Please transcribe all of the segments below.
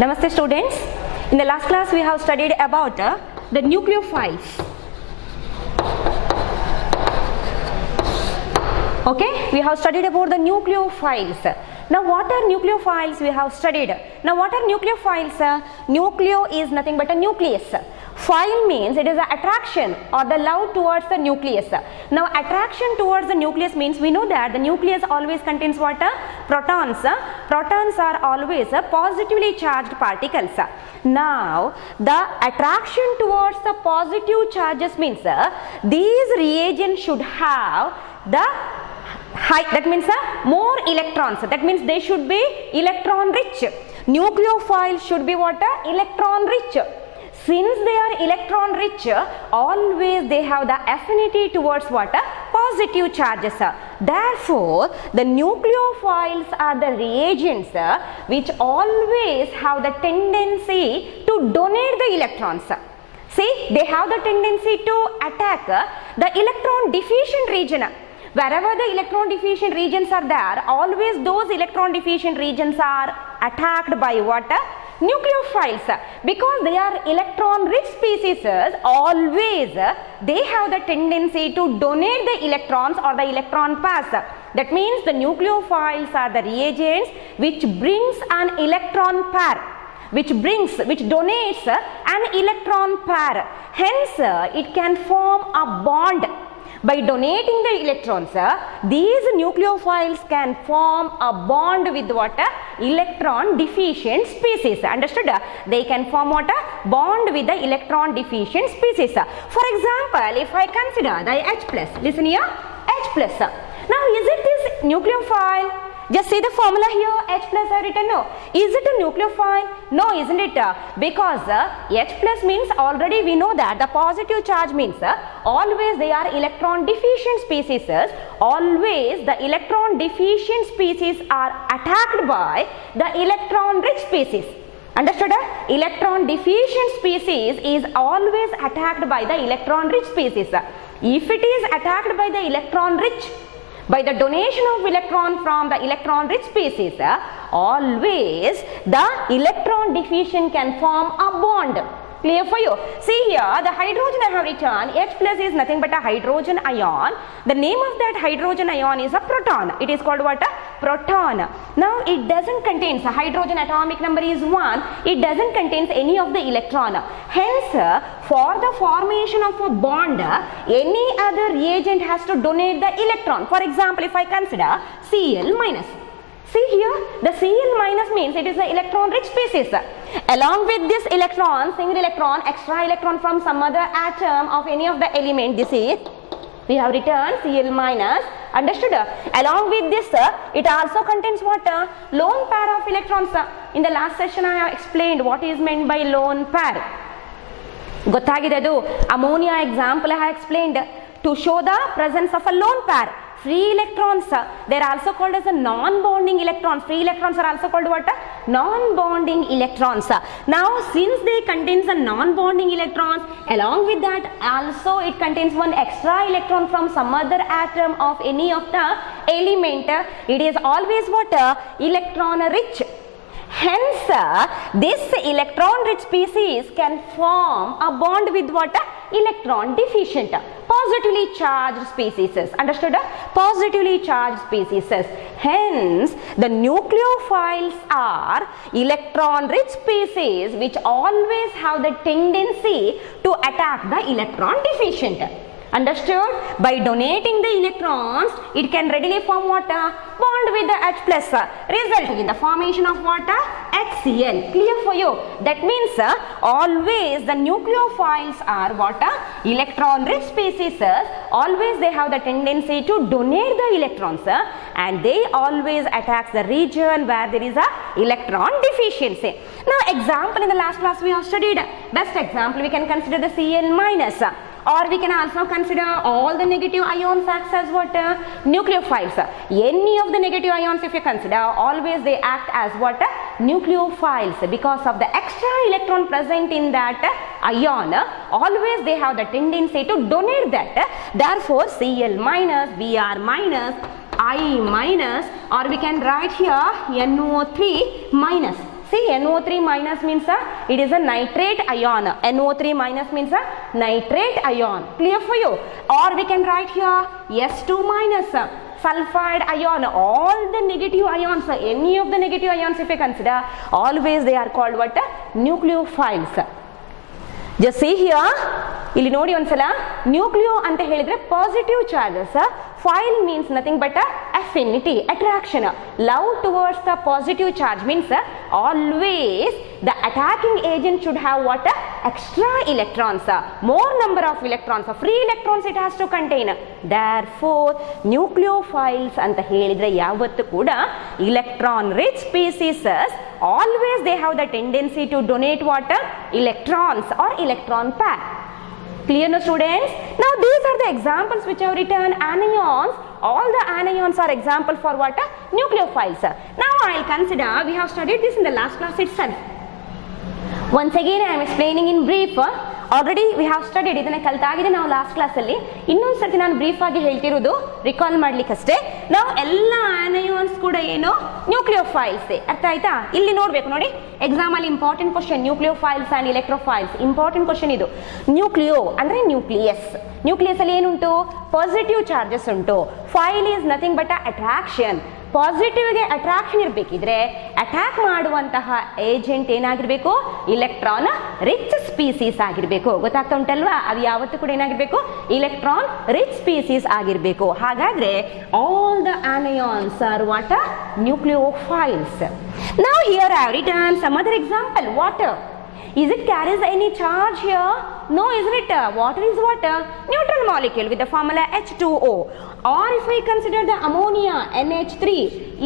Namaste students. In the last class we have studied about the nucleophiles. Okay, we have studied about the nucleophiles. Now what are nucleophiles we have studied? Now what are nucleophiles? Nucleo is nothing but a nucleus. Phile means it is an attraction or the love towards the nucleus. Now attraction towards the nucleus means we know that the nucleus always contains what? Protons. Protons are always positively charged particles. Now the attraction towards the positive charges means these reagents should have the high, that means more electrons, that means they should be electron rich. Nucleophiles should be what? Electron rich. Since they are electron rich, always they have the affinity towards what? Positive charges. Therefore, the nucleophiles are the reagents which always have the tendency to donate the electrons. See, they have the tendency to attack the electron deficient region. Wherever the electron deficient regions are there, always those electron deficient regions are attacked by what? Nucleophiles. Because they are electron rich species, always they have the tendency to donate the electrons or the electron pairs. That means the nucleophiles are the reagents which brings an electron pair, which donates an electron pair. Hence it can form a bond. By donating the electrons, these nucleophiles can form a bond with what? Electron deficient species. Understood? They can form what? Bond with the electron deficient species. For example, if I consider the H+, listen here, H+. Now, is it this nucleophile? Just see the formula here, H+ I have written. No. Is it a nucleophile? No, isn't it? Because H+ means already we know that the positive charge means always they are electron deficient species. Always the electron deficient species are attacked by the electron rich species. Understood? Electron deficient species is always attacked by the electron rich species. If it is attacked by the electron rich, by the donation of electron from the electron rich species, always the electron deficient can form a bond. Clear for you? See here, the hydrogen I have written, H+ is nothing but a hydrogen ion. The name of that hydrogen ion is a proton. It is called what? Proton. Now it doesn't contain, the hydrogen atomic number is 1. It doesn't contain any of the electron. Hence, for the formation of a bond, any other reagent has to donate the electron. For example, if I consider Cl-. See here, the Cl- means it is the electron rich species. Along with this electron, single electron, extra electron from some other atom of any of the element, this is, we have written Cl-. Understood? Along with this, it also contains what? Lone pair of electrons. In the last session, I have explained what is meant by lone pair. Gottagide adu, ammonia example I have explained to show the presence of a lone pair. Free electrons, they are also called as a non-bonding electrons. Free electrons are also called what? Non-bonding electrons. Now, since they contains a non-bonding electrons, along with that also it contains one extra electron from some other atom of any of the element. It is always what? Electron rich. Hence, this electron rich species can form a bond with what? Electron deficient, positively charged species. Understood? Positively charged species. Hence, the nucleophiles are electron rich species which always have the tendency to attack the electron deficient. Understood? By donating the electrons, it can readily form what? Bond with the H+, resulting in the formation of what? HCl. Clear for you? That means always the nucleophiles are what? Electron rich species. Always they have the tendency to donate the electrons and they always attack the region where there is a electron deficiency. Now example in the last class we have studied. Best example we can consider the Cl-. Or we can also consider all the negative ions acts as what? Nucleophiles. Any of the negative ions if you consider, always they act as what? Nucleophiles. Because of the extra electron present in that ion, always they have the tendency to donate that. Therefore, Cl-, Br-, I-, or we can write here NO3-. See, NO3 minus means it is a nitrate ion. NO3 minus means a nitrate ion. Clear for you? Or we can write here S2 minus sulfide ion. All the negative ions, any of the negative ions if you consider, always they are called what? Nucleophiles. Just see here, ಇಲ್ಲಿ ನೋಡಿ ಒಂದ್ಸಲ ನ್ಯೂಕ್ಲಿಯೋ ಅಂತ ಹೇಳಿದ್ರೆ positive charges, file means nothing but affinity, attraction, love towards the positive charge means always the attacking agent should have what? Extra electrons, more number of electrons, free electrons it has to contain. Therefore nucleophiles anta helidre yavattu kuda electron rich species, always they have the tendency to donate what? Electrons or electron pair. Clear no students? Now these are the examples which have written anions. All the anions are example for what? Nucleophiles. Now I will consider, we have studied this in the last class itself. Once again I am explaining in brief. Already we have studied ಇದನ್ನ ಕಲ್ತಾಗಿದೆ ನಾವು ಲಾಸ್ಟ್ ಕ್ಲಾಸಲ್ಲಿ. ಇನ್ನೊಂದು ಸರ್ತಿ ನಾನು ಬ್ರೀಫ್ ಆಗಿ ಹೇಳ್ತಿರೋದು ರಿಕಾಲ್ ಮಾಡ್ಲಿಕ್ಕಷ್ಟೇ. ನಾವು ಎಲ್ಲ ಆನಯಾನ್ಸ್ ಕೂಡ ಏನು ನ್ಯೂಕ್ಲಿಯೋಫೈಲ್ಸ್. ಅರ್ಥ ಆಯ್ತಾ? ಇಲ್ಲಿ ನೋಡ್ಬೇಕು ನೋಡಿ, ಎಕ್ಸಾಮ್ ಅಲ್ಲಿ important question nucleophiles and electrophiles. Important question ಇದು. ನ್ಯೂಕ್ಲಿಯೋ ಅಂದ್ರೆ ನ್ಯೂಕ್ಲಿಯಸ್. ನ್ಯೂಕ್ಲಿಯಸ್ ಅಲ್ಲಿ ಏನುಂಟು? ಪಾಸಿಟಿವ್ ಚಾರ್ಜಸ್ ಉಂಟು. Phile is nothing but attraction. ಪಾಸಿಟಿವ್ಗೆ ಅಟ್ರಾಕ್ಷನ್ ಇರಬೇಕಿದ್ರೆ ಅಟ್ಯಾಕ್ ಮಾಡುವಂತಹ ಏಜೆಂಟ್ ಏನಾಗಿರಬೇಕು? ಇಲೆಕ್ಟ್ರಾನ್ ರಿಚ್ ಸ್ಪೀಸೀಸ್ ಆಗಿರಬೇಕು. ಗೊತ್ತಾಗ್ತಾ ಉಂಟಲ್ವಾ? ಅದು ಯಾವತ್ತೂ ಕೂಡ ಏನಾಗಿರಬೇಕು? ಇಲೆಕ್ಟ್ರಾನ್ ರಿಚ್ ಸ್ಪೀಸೀಸ್ ಆಗಿರಬೇಕು. ಹಾಗಾದ್ರೆ all the anions are what? Nucleophiles. Now here I have written some other example. Water. Is it carries any charge here? No, isn't it? Water is water, neutral molecule with the formula H2O. Or if we consider the ammonia, NH3,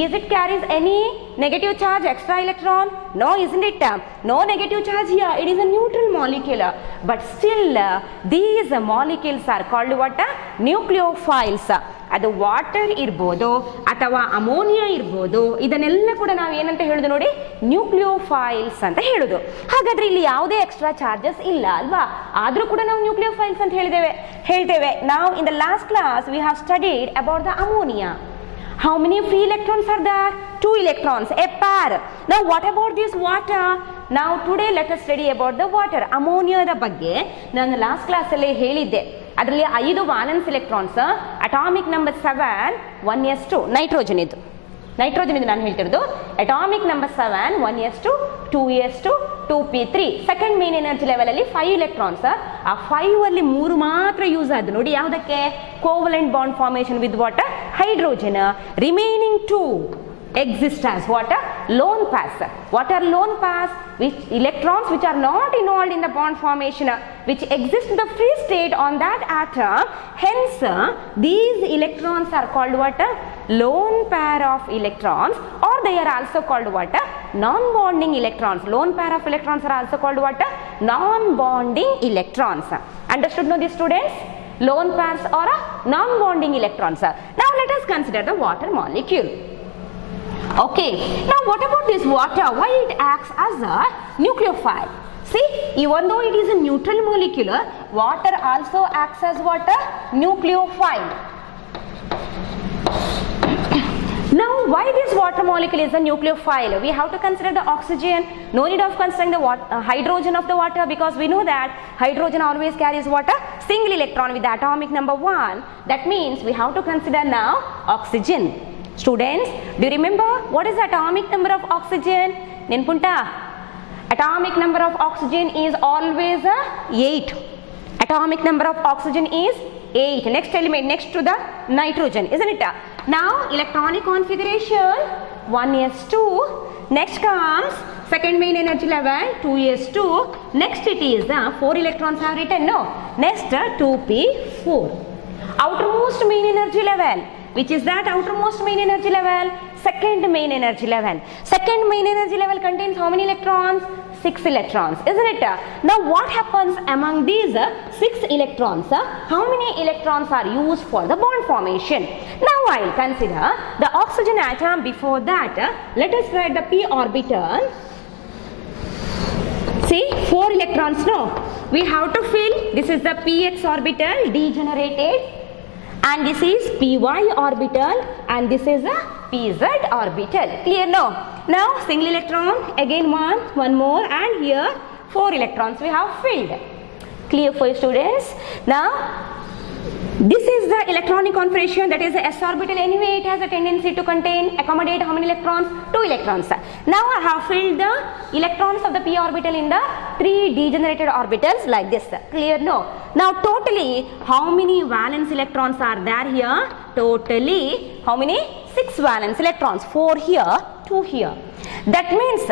is it carries any negative charge, extra electron? No, isn't it? No negative charge here. It is a neutral molecule. But still, these molecules are called what? Nucleophiles. ಅದು ವಾಟರ್ ಇರ್ಬೋದು ಅಥವಾ ಅಮೋನಿಯಾ ಇರ್ಬೋದು, ಇದನ್ನೆಲ್ಲ ಕೂಡ ನಾವು ಏನಂತ ಹೇಳೋದು ನೋಡಿ? ನ್ಯೂಕ್ಲಿಯೋಫೈಲ್ಸ್ ಅಂತ ಹೇಳೋದು. ಹಾಗಾದ್ರೆ ಇಲ್ಲಿ ಯಾವುದೇ ಎಕ್ಸ್ಟ್ರಾ ಚಾರ್ಜಸ್ ಇಲ್ಲ ಅಲ್ವಾ? ಆದ್ರೂ ಕೂಡ ನಾವು ನ್ಯೂಕ್ಲಿಯೋಫೈಲ್ಸ್ ಅಂತ ಹೇಳ್ತೇವೆ. ನಾವು in the last class we have studied about the ammonia. How many free electrons are there? 2 electrons, a pair. Now what about this water? Now today let us study about the water. ಅಮೋನಿಯಾದ ಬಗ್ಗೆ ನಾನು last ಕ್ಲಾಸಲ್ಲಿ ಹೇಳಿದ್ದೆ. ಅದರಲ್ಲಿ 5 valence electrons, atomic number 7 1s2 nitrogen ಇದು ನಾನು ಹೇಳ್ತಿರೋದು. Atomic number 7 1s2 2s2 2p3. Second main energy level ಅಲ್ಲಿ 5 ಎಲೆಕ್ಟ್ರಾನ್ಸ್. ಆ 5 ಅಲ್ಲಿ 3 ಮಾತ್ರ ಯೂಸ್ ಆದ ನೋಡಿ. ಯಾವುದಕ್ಕೆ? Covalent bond formation with what? Hydrogen. Remaining 2 exist as what? Lone pairs. What are lone pairs? Which electrons which are not involved in the bond formation, which exist in the free state on that atom. Hence these electrons are called what? Lone pair of electrons, or they are also called what? Non-bonding electrons. Lone pair of electrons are also called what? Non-bonding electrons. Understood now these students? Lone pairs or non-bonding electrons. Now let us consider the water molecule. Okay, now what about this water? Why it acts as a nucleophile? See, even though it is a neutral molecule, water also acts as what? A nucleophile. Now why this water molecule is a nucleophile? We have to consider the oxygen. No need of considering the hydrogen of the water, because we know that hydrogen always carries water single electron with the atomic number 1. That means we have to consider now oxygen. Students, do you remember what is the atomic number of oxygen? Nenpunta? Atomic number of oxygen is always 8. Atomic number of oxygen is 8. Next element next to the nitrogen, isn't it? Now electronic configuration 1s2. Next comes second main energy level 2s2. Next it is 4 electrons have written. No. Next 2p4. Outermost main energy level. Which is that outermost main energy level? Second main energy level. Second main energy level contains how many electrons? 6 electrons, isn't it? Now what happens among these 6 electrons? How many electrons are used for the bond formation? Now I will consider the oxygen atom. Before that, let us write the p orbital. See, 4 electrons. No, we have to fill. This is the px orbital degenerated, and this is py orbital, and this is a pz orbital. Clear? No. Now single electron, again one more, and here 4 electrons we have filled. Clear for you students? Now this is the electronic configuration, that is the s orbital. Anyway, it has a tendency to accommodate how many electrons? 2 electrons. Now I have filled the electrons of the p orbital in the 3 degenerated orbitals like this. Clear? No. Now totally how many valence electrons are there here? Totally how many? 6 valence electrons. 4 here, 2 here. That means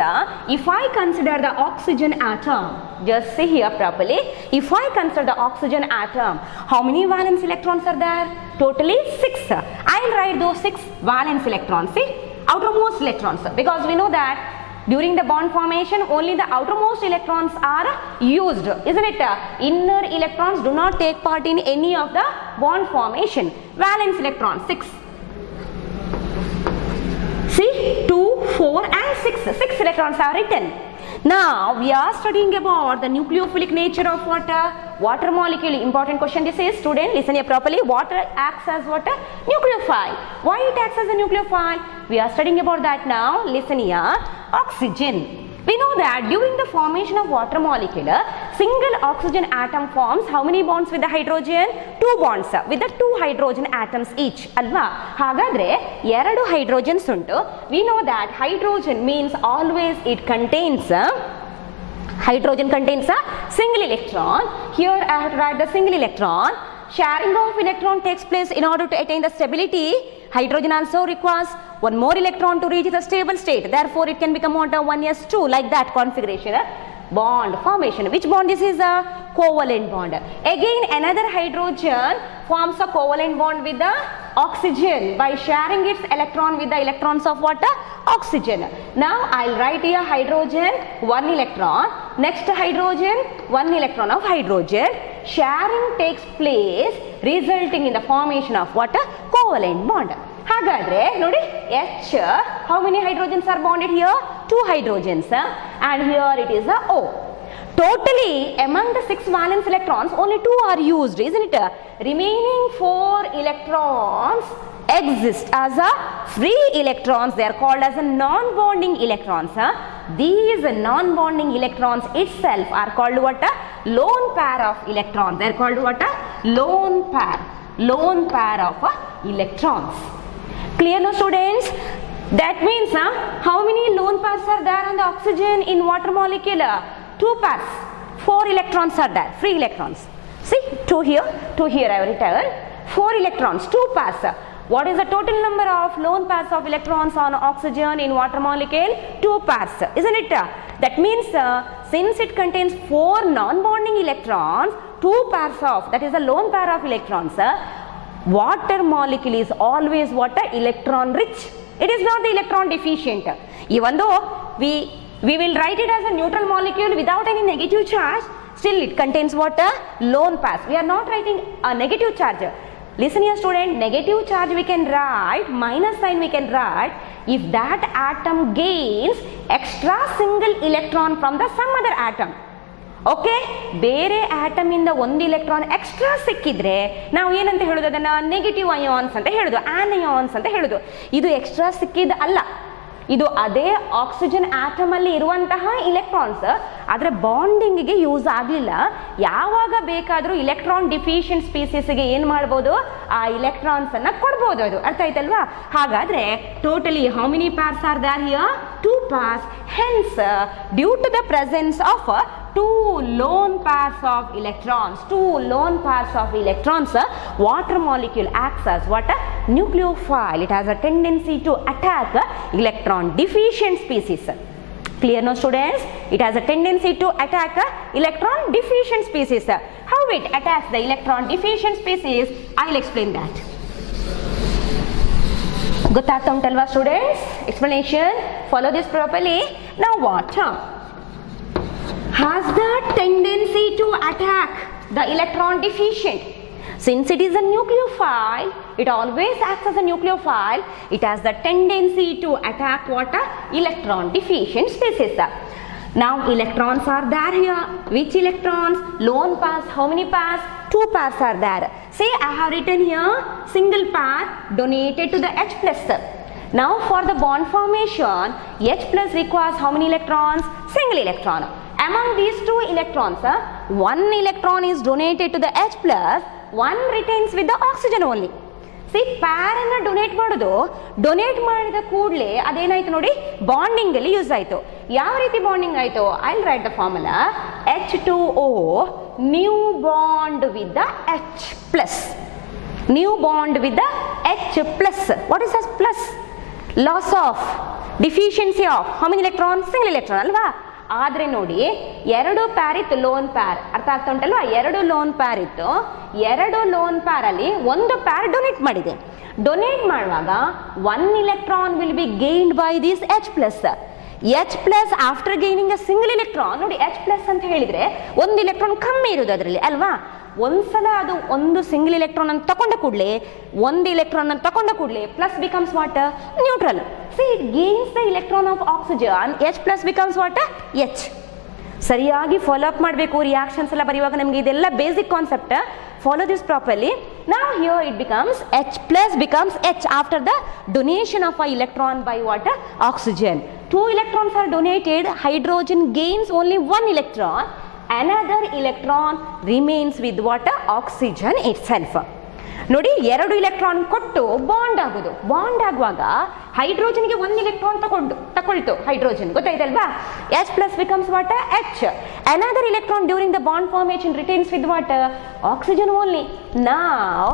if I consider the oxygen atom, just see here properly, if I consider the oxygen atom, how many valence electrons are there? Totally 6. I will write those 6 valence electrons, see, outermost electrons, because we know that during the bond formation only the outermost electrons are used, isn't it? Inner electrons do not take part in any of the bond formation. Valence electrons 6. See, 2, 4 and 6. 6 electrons are written. Now we are studying about the nucleophilic nature of water. Water molecule. Important question this is, student. Listen here properly. Water acts as what? A nucleophile. Why it acts as a nucleophile? We are studying about that now. Listen here. Oxygen. We know that during the formation of water molecule, single oxygen atom forms how many bonds with the hydrogen? 2 bonds with the 2 hydrogen atoms each. Alva? Hagadre, 2 hydrogens untu. We know that hydrogen means always it contains hydrogen contains a single electron. Here I have to write the single electron. Sharing of electron takes place in order to attain the stability. Hydrogen also requires one more electron to reach the stable state. Therefore, it can become 1s2, like that configuration. Bond formation. Which bond this is? A covalent bond. Again, another hydrogen forms a covalent bond with the oxygen by sharing its electron with the electrons of what? Oxygen. Now, I will write here hydrogen, 1 electron. Next hydrogen, 1 electron of hydrogen. Sharing takes place resulting in the formation of what? Covalent bond. Hagadre, nodi, H, how many hydrogens are bonded here? 2 hydrogens, and here it is a O. Totally, among the 6 valence electrons, only 2 are used, isn't it? Remaining 4 electrons exist as a free electrons. They are called as a non-bonding electrons. These non-bonding electrons itself are called what? Lone pair of electrons. They are called what? Lone pair of electrons. Clear now, students? That means how many lone pairs are there on the oxygen in water molecule? 2 pairs. 4 electrons are there, free electrons. See, 2 here I have written. 4 electrons, 2 pairs. What is the total number of lone pairs of electrons on oxygen in water molecule? 2 pairs, isn't it? That means since it contains 4 non-bonding electrons, 2 pairs of, that is a lone pair of electrons, water molecule is always what? Electron rich. It is not the electron deficient. Even though we will write it as a neutral molecule without any negative charge, still it contains what? Lone pairs. We are not writing a negative charge. Listen here, student, negative charge we can write, minus sign we can write if that atom gains extra single electron from the some other atom. Okay, ಬೇರೆ atom ಇಂದ ಒಂದು electron extra ಸಿಕ್ಕಿದ್ರೆ ನಾವು ಏನಂತ ಹೇಳೋದು, ಅದನ್ನ negative ions ಅಂತ ಹೇಳೋದು, ಆನಯಾನ್ಸ್ ಅಂತ ಹೇಳೋದು. ಇದು ಎಕ್ಸ್ಟ್ರಾ ಸಿಕ್ಕಿದ ಅಲ್ಲ, ಇದು ಅದೇ ಆಕ್ಸಿಜನ್ ಆಟಮ್ ಅಲ್ಲಿ ಇರುವಂತಹ ಇಲೆಕ್ಟ್ರಾನ್ಸ್, ಆದರೆ ಬಾಂಡಿಂಗ್ಗೆ ಯೂಸ್ ಆಗಲಿಲ್ಲ. ಯಾವಾಗ ಬೇಕಾದರೂ ಇಲೆಕ್ಟ್ರಾನ್ ಡಿಫಿಷಿಯಂಟ್ ಸ್ಪೀಸೀಸ್ಗೆ ಏನು ಮಾಡ್ಬೋದು, ಆ ಇಲೆಕ್ಟ್ರಾನ್ಸ್ ಅನ್ನ ಕೊಡ್ಬೋದು. ಅದು ಅರ್ಥ ಆಯ್ತಲ್ವಾ? ಹಾಗಾದ್ರೆ totally how many pairs are there here? 2 pairs. Hence, due to the presence of 2 lone pairs of electrons, water molecule acts as what? Nucleophile. It has a tendency to attack electron deficient species. Clear now, students? It has a tendency to attack electron deficient species. How it attacks the electron deficient species, I will explain that. ಗೊತ್ತಾಗ್ತಾ ಉಂಟಲ್ವಾ students? Explanation, follow this properly. Now water has the tendency to attack the electron deficient. Since it is a nucleophile, it always acts as a nucleophile. It has the tendency to attack what? Electron deficient species. Now electrons are there here. Which electrons? Lone pairs. How many pairs? 2 pairs are there. Say I have written here single pair donated to the H plus. Now for the bond formation, H plus requires how many electrons? Single electron. Among these two electrons, one electron is donated to the H plus, one retains with the oxygen only. See, pair ಅನ್ನು ಡೊನೇಟ್ ಮಾಡಿದ ಕೂಡಲೇ ಅದೇನಾಯ್ತು ನೋಡಿ, ಬಾಂಡಿಂಗ್ ಅಲ್ಲಿ ಯೂಸ್ ಆಯಿತು. ಯಾವ ರೀತಿ ಬಾಂಡಿಂಗ್ ಆಯಿತು? I will write the formula. H2O new bond with the H plus. New bond with the H plus. What is that plus? Loss of, deficiency of how many electron? Single electron ಅಲ್ವಾ? ಆದರೆ ನೋಡಿ, ಎರಡು ಪ್ಯಾರ್ ಇತ್ತು, ಲೋನ್ ಪ್ಯಾರ್. ಅರ್ಥ ಆಗ್ತಾ ಉಂಟಲ್ವಾ? ಎರಡು ಲೋನ್ ಪ್ಯಾರ್ ಇತ್ತು. ಎರಡು ಲೋನ್ ಪ್ಯಾರ್ ಅಲ್ಲಿ ಒಂದು ಪ್ಯಾರ್ ಡೊನೇಟ್ ಮಾಡಿದೆ. ಡೊನೇಟ್ ಮಾಡುವಾಗ one electron will B gained by this H plus. H plus after gaining a single electron, ನೋಡಿ H ಪ್ಲಸ್ ಅಂತ ಹೇಳಿದ್ರೆ ಒಂದು ಇಲೆಕ್ಟ್ರಾನ್ ಕಮ್ಮಿ ಇರೋದು ಅದರಲ್ಲಿ ಅಲ್ವಾ? ಒಂದ್ಸಲ ಅದು ಒಂದು ಸಿಂಗಲ್ ಎಲೆಕ್ಟ್ರಾನ್ ಅನ್ನು ತಗೊಂಡ ಕೂಡಲೇ, ಒಂದು ಎಲೆಕ್ಟ್ರಾನ್ ಅನ್ನು ತಗೊಂಡ ಕೂಡಲೇ plus becomes what? Neutral. C it gains the electron of oxygen, H plus becomes what? H. ಸರಿಯಾಗಿ ಫಾಲೋ ಅಪ್ ಮಾಡಬೇಕು. ರಿಯಾಕ್ಷನ್ಸ್ ಎಲ್ಲ ಬರೆಯುವಾಗ ನಮಗೆ ಇದೆಲ್ಲ basic concept. Follow this properly. Now here it becomes H plus becomes H after the donation of a electron by what? Oxygen. Two electrons are donated. Hydrogen gains only one electron. Another electron remains with what? Oxygen itself. ನೋಡಿ, ಎರಡು ಇಲೆಕ್ಟ್ರಾನ್ ಕೊಟ್ಟು ಬಾಂಡ್ ಆಗೋದು. ಬಾಂಡ್ ಆಗುವಾಗ ಹೈಡ್ರೋಜನ್ಗೆ ಒಂದು electron ತಗೊಳ್ತು hydrogen, ಗೊತ್ತಾಯ್ತಲ್ವಾ? H plus becomes what? H. Another electron during the bond formation retains with what? Oxygen only. Now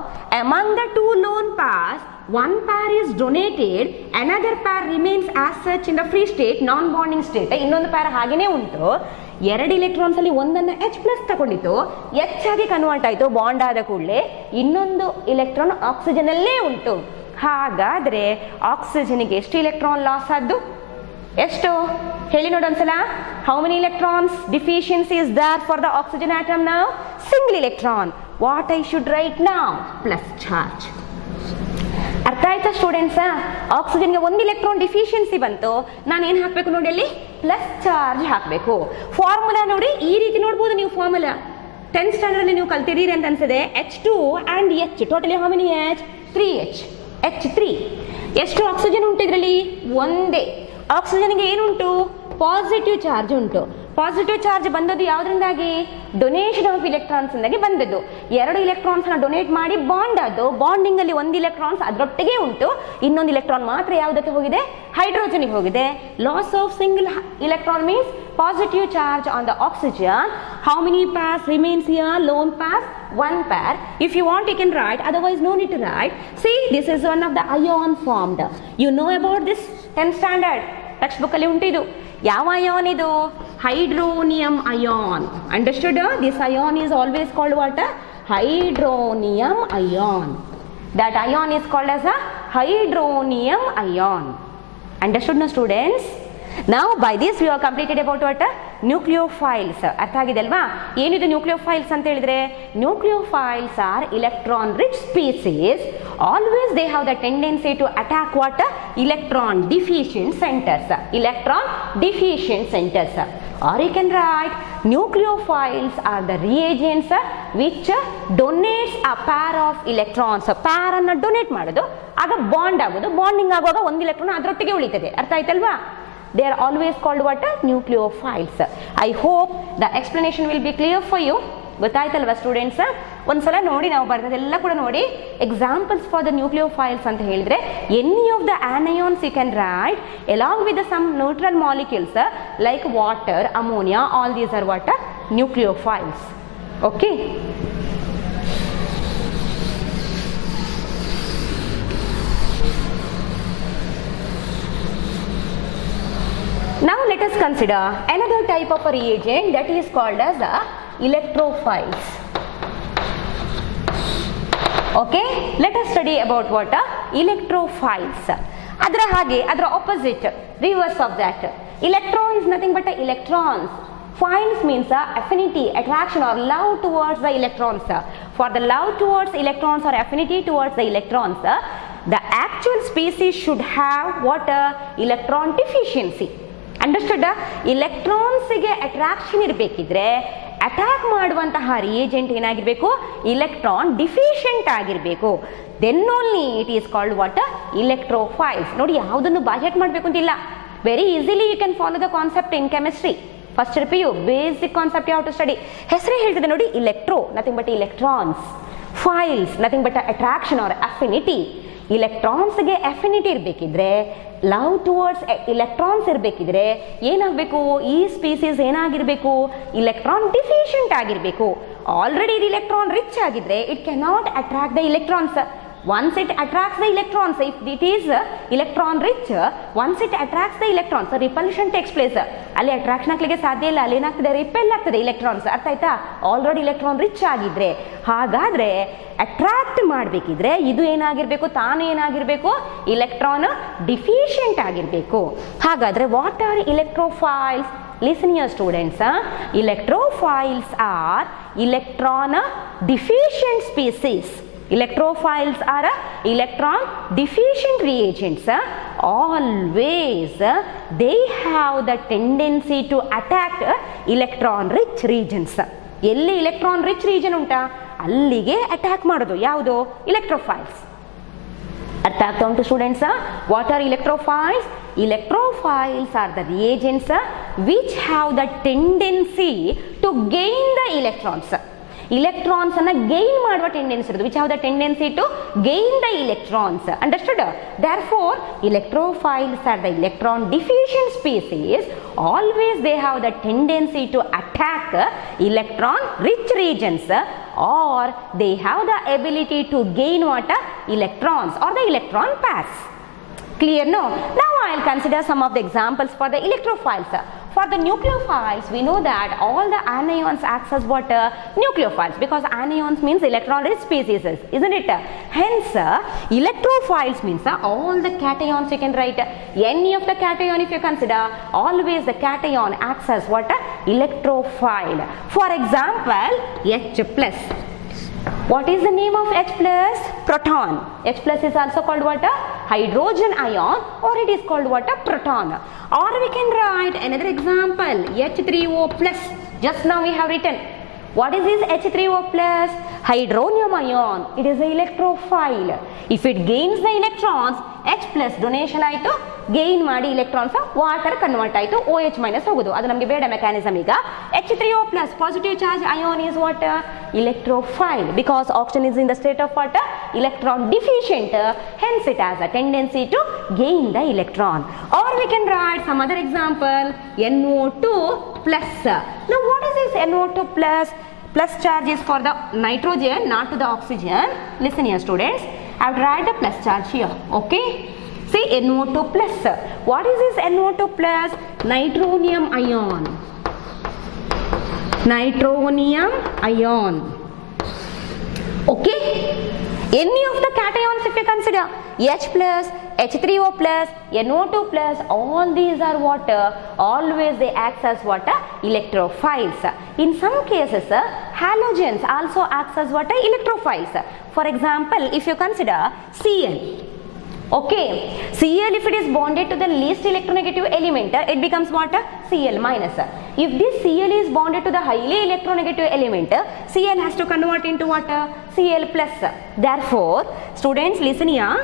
among the two lone pairs, one pair is donated, another pair remains as such in the free state, non bonding state. ಇನ್ನೊಂದು ಪ್ಯಾರ್ ಹಾಗೇನೆ ಉಂಟು. ಎರಡು ಇಲೆಕ್ಟ್ರಾನ್ಸ್ ಅಲ್ಲಿ ಒಂದನ್ನು H plus ತಗೊಂಡಿತ್ತು, H ಆಗಿ ಕನ್ವರ್ಟ್ ಆಯಿತು ಬಾಂಡ್ ಆದ ಕೂಡಲೇ. ಇನ್ನೊಂದು ಇಲೆಕ್ಟ್ರಾನ್ ಆಕ್ಸಿಜನ್ ಅಲ್ಲೇ ಉಂಟು. ಹಾಗಾದ್ರೆ ಆಕ್ಸಿಜನ್ಗೆ ಎಷ್ಟು ಇಲೆಕ್ಟ್ರಾನ್ ಲಾಸ್ ಆದ್ದು? ಎಷ್ಟು ಹೇಳಿ ನೋಡಿ ಒಂದ್ಸಲ. How many electrons deficiency is there for the oxygen atom now? Single electron. What I should write now? Plus charge. ಅರ್ಥ ಆಯ್ತಾ ಸ್ಟೂಡೆಂಟ್ಸ್? ಆಕ್ಸಿಜನ್ಗೆ ಒಂದು ಎಲೆಕ್ಟ್ರಾನ್ ಡಿಫಿಷಿಯನ್ಸಿ ಬಂತು, ನಾನು ಏನು ಹಾಕಬೇಕು ನೋಡಿ ಅಲ್ಲಿ? ಪ್ಲಸ್ ಚಾರ್ಜ್ ಹಾಕಬೇಕು. ಫಾರ್ಮುಲಾ ನೋಡಿ, ಈ ರೀತಿ ನೋಡ್ಬೋದು ನೀವು. ಫಾರ್ಮುಲಾ 10th ಸ್ಟ್ಯಾಂಡರ್ಡ್ ಅಲ್ಲಿ ನೀವು ಕಲ್ತಿದ್ದೀರಿ ಅಂತ ಅನ್ಸಿದೆ. H2 and H, totally how many H? 3H. H3. ಎಷ್ಟು ಆಕ್ಸಿಜನ್ ಉಂಟು ಇದರಲ್ಲಿ? ಒಂದೇ. ಆಕ್ಸಿಜನ್ಗೆ ಏನುಂಟು? ಪಾಸಿಟಿವ್ ಚಾರ್ಜ್ ಉಂಟು. ಪಾಸಿಟಿವ್ ಚಾರ್ಜ್ ಬಂದದ್ದು ಯಾವುದರಿಂದಾಗಿ? ಡೊನೇಷನ್ ಆಫ್ ಇಲೆಕ್ಟ್ರಾನ್ಸ್ ಇಂದಾಗಿ ಬಂದದ್ದು. ಎರಡು ಇಲೆಕ್ಟ್ರಾನ್ಸ್ ನ ಡೊನೇಟ್ ಮಾಡಿ ಬಾಂಡ್ ಆದ್ದು. ಬಾಂಡಿಂಗ್ ಅಲ್ಲಿ ಒಂದು ಇಲೆಕ್ಟ್ರಾನ್ಸ್ ಅದರೊಟ್ಟಿಗೆ ಉಂಟು, ಇನ್ನೊಂದು ಇಲೆಕ್ಟ್ರಾನ್ ಮಾತ್ರ ಯಾವುದಕ್ಕೆ ಹೋಗಿದೆ? ಹೈಡ್ರೋಜನ್ಗೆ ಹೋಗಿದೆ. Loss of single electron means positive charge on the oxygen. How many pairs remains here? Lone pair, one pair. If you want you can write, otherwise no need to write. See, this is one of the ion formed. You know about this 10th standard text book ಅಲ್ಲಿ ಉಂಟು. ಇದು ಯಾವ ion ಇದು? Hydronium ion. Understood? This ion is always called what? Hydronium ion. That ion is called as a hydronium ion. Understood no students? Now by this we have completed about what? Nucleophiles. ಅರ್ಥ ಆಗಿದೆ ಅಲ್ವಾ? ಏನಿದು nucleophiles ಅಂತ ಹೇಳಿದ್ರೆ? Nucleophiles are electron rich species. Always they have the tendency to attack what? Electron deficient centres. Electron deficient centres. Or you can write nucleophiles are the reagents which donates a pair of electrons. pair ಅನ್ನು ಡೊನೇಟ್ ಮಾಡೋದು, ಆಗ ಬಾಂಡ್ ಆಗೋದು. ಬಾಂಡಿಂಗ್ ಆಗುವಾಗ ಒಂದು ಇಲೆಕ್ಟ್ರಾನ್ ಅದರೊಟ್ಟಿಗೆ ಉಳಿತದೆ. ಅರ್ಥ ಆಯ್ತಲ್ವಾ? They are always called what? Nucleophiles. I hope the explanation will be clear for you. ಗೊತ್ತಾಯ್ತಲ್ವಾ ಸ್ಟೂಡೆಂಟ್ಸ್? ಒಂದ್ಸಲ ನೋಡಿ, ನಾವು ಬರ್ತದೆಲ್ಲ ಕೂಡ ನೋಡಿ. ಎಕ್ಸಾಂಪಲ್ಸ್ ಫಾರ್ ದ ನ್ಯೂಕ್ಲಿಯೋಫೈಲ್ಸ್ ಅಂತ ಹೇಳಿದ್ರೆ, any of the anions you can write along with some neutral molecules like water, ammonia. All these are what? Nucleophiles. Okay. Now let us consider another type of a reagent that is called as the electrophiles. Okay, let us study about what are electrophiles. ಅದರ ಹಾಗೆ ಅದರ opposite, reverse of that. Electron is nothing but electrons. Philes means affinity, attraction or love towards the electrons. For the love towards electrons or affinity towards the electrons, the actual species should have what? Electron deficiency. Understood? ಇಲೆಕ್ಟ್ರಾನ್ಸ್ಗೆ attraction ಇರಬೇಕಿದ್ರೆ attack ಮಾಡುವಂತಹ reagent ಏನಾಗಿರಬೇಕು, electron deficient ಆಗಿರಬೇಕು. Then only it is called what, electrophiles. ನೋಡಿ, ಯಾವುದನ್ನು ಬಾಜೆಟ್ ಮಾಡಬೇಕು ಅಂತಿಲ್ಲ. Very easily you can follow the concept in chemistry. First year PU basic concept ಯಾವ ಟು ಸ್ಟಡಿ. ಹೆಸರೇ ಹೇಳ್ತಿದೆ ನೋಡಿ, electro nothing but electrons, phils nothing but attraction or affinity. ಇಲೆಕ್ಟ್ರಾನ್ಸ್ಗೆ ಅಫಿನಿಟಿ ಇರಬೇಕಿದ್ರೆ, ಲವ್ ಟುವರ್ಡ್ಸ್ ಇಲೆಕ್ಟ್ರಾನ್ಸ್ ಇರಬೇಕಿದ್ರೆ ಏನಾಗಬೇಕು, ಈ ಸ್ಪೀಸೀಸ್ ಏನಾಗಿರಬೇಕು, ಇಲೆಕ್ಟ್ರಾನ್ ಡಿಫಿಷಿಯೆಂಟ್ ಆಗಿರಬೇಕು. ಆಲ್ರೆಡಿ ಇದು ಇಲೆಕ್ಟ್ರಾನ್ ರಿಚ್ ಆಗಿದ್ರೆ it cannot attract the electrons. Once it attracts the electrons, if it is electron rich, once it attracts the electrons, repulsion takes place. ಅಲ್ಲಿ ಅಟ್ರಾಕ್ಷನ್ ಆಗ್ಲಿಕ್ಕೆ ಸಾಧ್ಯ ಇಲ್ಲ, ಅಲ್ಲಿ ಏನಾಗ್ತದೆ, ರಿಪೆಲ್ ಆಗ್ತದೆ ಇಲೆಕ್ಟ್ರಾನ್ಸ್. ಅರ್ಥ ಆಯ್ತಾ? ಆಲ್ರೆಡಿ ಇಲೆಕ್ಟ್ರಾನ್ ರಿಚ್ ಆಗಿದ್ರೆ. ಹಾಗಾದ್ರೆ ಅಟ್ರಾಕ್ಟ್ ಮಾಡಬೇಕಿದ್ರೆ ಇದು ಏನಾಗಿರ್ಬೇಕು, ತಾನು ಏನಾಗಿರ್ಬೇಕು, ಇಲೆಕ್ಟ್ರಾನ್ ಡಿಫಿಷಿಯೆಂಟ್ ಆಗಿರಬೇಕು. ಹಾಗಾದ್ರೆ what are electrophiles? Listen here students, electrophiles are electron deficient species. Electrophiles are electron deficient reagents. Always they have the tendency to attack electron rich regions. ಎಲ್ಲಿ electron rich region ಉಂಟಾ ಅಲ್ಲಿಗೆ ಅಟ್ಯಾಕ್ ಮಾಡೋದು ಯಾವುದು, electrophiles. ಅರ್ಥ ಆಗ್ತಾ ಉಂಟು students? What are electrophiles? Electrophiles are the reagents which have the tendency to gain the electrons. Electrons ಅನ್ನ gain ಮಾಡುವ tendency ಇರೋದು, which have the tendency to gain the electrons. Understood? Therefore, electrophiles are the electron deficient species. Always they have the tendency to attack electron rich regions, or they have the ability to gain what? Electrons or the electron pairs. Clear? No? Now I will consider some of the examples for the electrophiles. For the nucleophiles, we know that all the anions acts as what? Nucleophiles, because anions means electron rich species, isn't it? Hence, electrophiles means all the cations you can write. Any of the cation if you consider, always the cation acts as what? Electrophile. For example, H plus. What is the name of H plus? Proton. H plus is also called what? Hydrogen ion, or it is called what? Proton. Or we can write another example, H3O plus. Just now we have written. What is this H3O plus? Hydronium ion. It is an electrophile. If it gains the electrons, H plus donation ಆಯಿತು, ಗೇನ್ ಮಾಡಿ electrons water convert ಆಯಿತು, OH minus ಹೋಗೋದು. ಅದು ನಮಗೆ ಬೇಡ ಮೆಕ್ಯಾನಿಸಮ್. ಈಗ H3O plus positive charge ion is what? Electrophile, because oxygen is in the state of what? Electron deficient. Hence it has a tendency to gain the electron. Or we can write some other example, NO2 plus. Now what is this NO2 plus? Plus charge is for the nitrogen, not to the oxygen. Listen here students, I have to write the plus charge here. Okay, see NO2 plus. What is this NO2 plus? Nitronium ion. Nitronium ion. Okay, any of the cations if you consider, H plus, H3O plus, NO2 plus, all these are what? Always they act as what? Electrophiles. In some cases, halogens also acts as what? Electrophiles. For example, if you consider Cl. Okay, Cl if it is bonded to the least electronegative element, it becomes what? Cl minus. If this Cl is bonded to the highly electronegative element, Cl has to convert into what? Cl plus. Therefore, students listen here.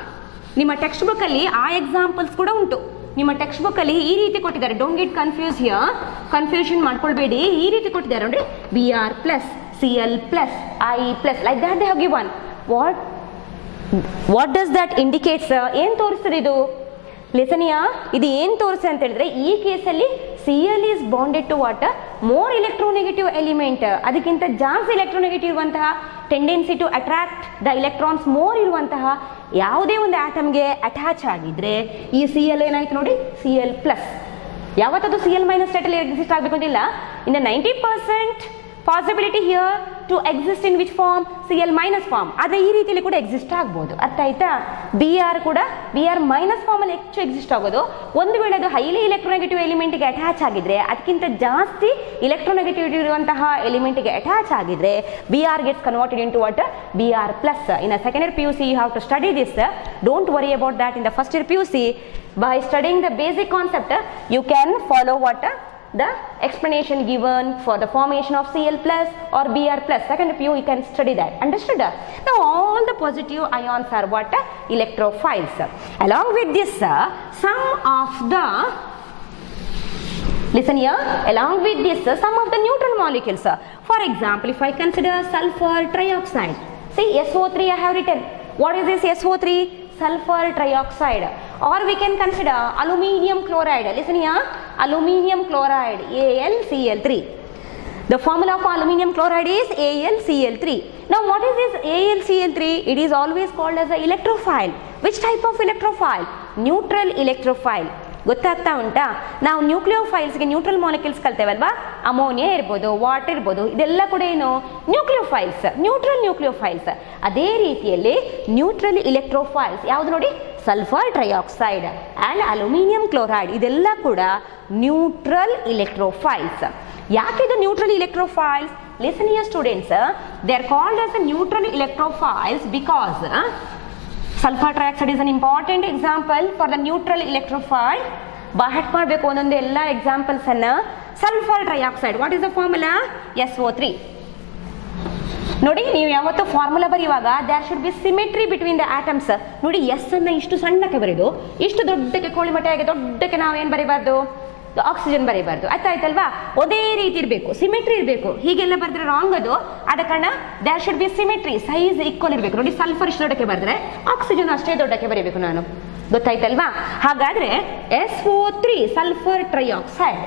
ನಿಮ್ಮ text book ಅಲ್ಲಿ ಆ ಎಕ್ಸಾಂಪಲ್ಸ್ ಕೂಡ ಉಂಟು. ನಿಮ್ಮ text book ಅಲ್ಲಿ ಈ ರೀತಿ ಕೊಟ್ಟಿದ್ದಾರೆ. Don't get confuse here, confusion ಮಾಡ್ಕೊಳ್ಬೇಡಿ. ಈ ರೀತಿ ಕೊಟ್ಟಿದ್ದಾರೆ ನೋಡಿ, Br plus, Cl plus, I plus, like that they have given. What does that indicate sir? ಏನು ತೋರಿಸ್ತದೆ ಇದು? ಲಿಸನ್ ಹಿಯರ್, ಇದು ಏನು ತೋರಿಸ್ತದೆ ಅಂತ ಹೇಳಿದ್ರೆ, ಈ ಕೇಸಲ್ಲಿ Cl is bonded to what? More electronegative element. ಅದಕ್ಕಿಂತ ಜಾಸ್ತಿ electronegative ಇರುವಂತಹ, tendency to attract the electrons more ಇರುವಂತಹ ಯಾವುದೇ ಒಂದು ಆಟಮ್ಗೆ ಅಟ್ಯಾಚ್ ಆಗಿದ್ರೆ ಈ Cl ಏನಾಯ್ತು ನೋಡಿ, Cl ಪ್ಲಸ್. ಯಾವತ್ತದು Cl ಮೈನಸ್ ಸ್ಟೇಟಲ್ಲಿ ಎಕ್ಸಿಸ್ಟ್ ಆಗಬೇಕು ಅಂತಿಲ್ಲ. In the 90% possibility here to exist in which form? Cl minus form. ಆದರೆ ಈ ರೀತಿಯಲ್ಲಿ ಕೂಡ ಎಕ್ಸಿಸ್ಟ್ ಆಗ್ಬೋದು. ಅರ್ಥ ಆಯ್ತಾ? Br ಕೂಡ Br ಮೈನಸ್ ಫಾರ್ಮಲ್ಲಿ ಹೆಚ್ಚು ಎಕ್ಸಿಸ್ಟ್ ಆಗೋದು. ಒಂದು ವೇಳೆ ಅದು ಹೈಲಿ ಎಲೆಕ್ಟ್ರೋನೆಗೆಟಿವ್ ಎಲಿಮೆಂಟ್ಗೆ ಅಟ್ಯಾಚ್ ಆಗಿದ್ರೆ, ಅದಕ್ಕಿಂತ ಜಾಸ್ತಿ ಎಲೆಕ್ಟ್ರೋನೆಗೆಟಿವಿಟಿ ಇರುವಂತಹ ಎಲಿಮೆಂಟ್ಗೆ ಅಟ್ಯಾಚ್ ಆಗಿದ್ರೆ, Br gets converted into what? Br plus. In a second year PUC you have to study this. Don't worry about that. In the first year PUC, by studying the basic concept, you can follow what? the explanation given for the formation of Cl plus or Br plus. Second PU you can study that. Understood? Now all the positive ions are what? Electrophiles. Along with this, some of the, listen here, along with this, some of the neutral molecules. For example, if I consider sulfur trioxide, see SO3 I have written. What is this SO3? Sulfur trioxide. Or we can consider aluminium chloride. Listen here, aluminium chloride, AlCl3. The formula for aluminium chloride is AlCl3. Now what is this AlCl3? It is always called as an electrophile. Which type of electrophile? Neutral electrophile. ಗೊತ್ತಾಗ್ತಾ ಉಂಟಾ? ನಾವು ನ್ಯೂಕ್ಲಿಯೋಫೈಲ್ಸ್ಗೆ neutral molecules ಕಲ್ತೇವಲ್ವಾ, ಅಮೋನಿಯಾ ಇರ್ಬೋದು, ವಾಟರ್ ಇರ್ಬೋದು, ಇದೆಲ್ಲ ಕೂಡ ಏನು ನ್ಯೂಕ್ಲಿಯೋಫೈಲ್ಸ್, ನ್ಯೂಟ್ರಲ್ ನ್ಯೂಕ್ಲಿಯೋಫೈಲ್ಸ್. ಅದೇ ರೀತಿಯಲ್ಲಿ ನ್ಯೂಟ್ರಲ್ ಇಲೆಕ್ಟ್ರೋಫೈಲ್ಸ್ ಯಾವುದು ನೋಡಿ, sulphur trioxide and aluminium chloride, ಇದೆಲ್ಲ ಕೂಡ ನ್ಯೂಟ್ರಲ್ ಇಲೆಕ್ಟ್ರೋಫೈಲ್ಸ್. ಯಾಕಿದು neutral electrophiles? Listen here students, they are called as a neutral electrophiles because sulfur trioxide is an important example for the neutral electrophile. Bahat ಮಾಡಬೇಕು ಒಂದೊಂದು ಎಲ್ಲ examples ಅನ್ನ. Sulphur trioxide, what is the formula? SO3. ನೋಡಿ, ನೀವು ಯಾವತ್ತು formula ಬರೆಯುವಾಗ there should be symmetry between the atoms. ನೋಡಿ, S ಅನ್ನ ಇಷ್ಟು ಸಣ್ಣಕ್ಕೆ ಬರೆದು ಇಷ್ಟು ದೊಡ್ಡಕ್ಕೆ ಕೋಳಿಮಟೆಯಾಗಿ ದೊಡ್ಡಕ್ಕೆ ನಾವೇನು ಬರೀಬಾರ್ದು, ಆಕ್ಸಿಜನ್ ಬರೀಬಾರ್ದು. ಆಯ್ತಾಯ್ತಲ್ವಾ? ಒಂದೇ ರೀತಿ ಇರಬೇಕು, ಸಿಮೆಟ್ರಿ ಇರಬೇಕು. ಹೀಗೆಲ್ಲ ಬರೆದ್ರೆ ರಾಂಗ್ ಅದು. ಆದ ಕಾರಣ there should be symmetry, size equal ಇರಬೇಕು. ನೋಡಿ, ಸಲ್ಫರ್ ಇಷ್ಟು ದೊಡ್ಡಕ್ಕೆ ಬರೆದ್ರೆ ಆಕ್ಸಿಜನ್ ಅಷ್ಟೇ ದೊಡ್ಡಕ್ಕೆ ಬರೀಬೇಕು ನಾನು. ಗೊತ್ತಾಯ್ತಲ್ವಾ? ಹಾಗಾದ್ರೆ SO3 sulphur trioxide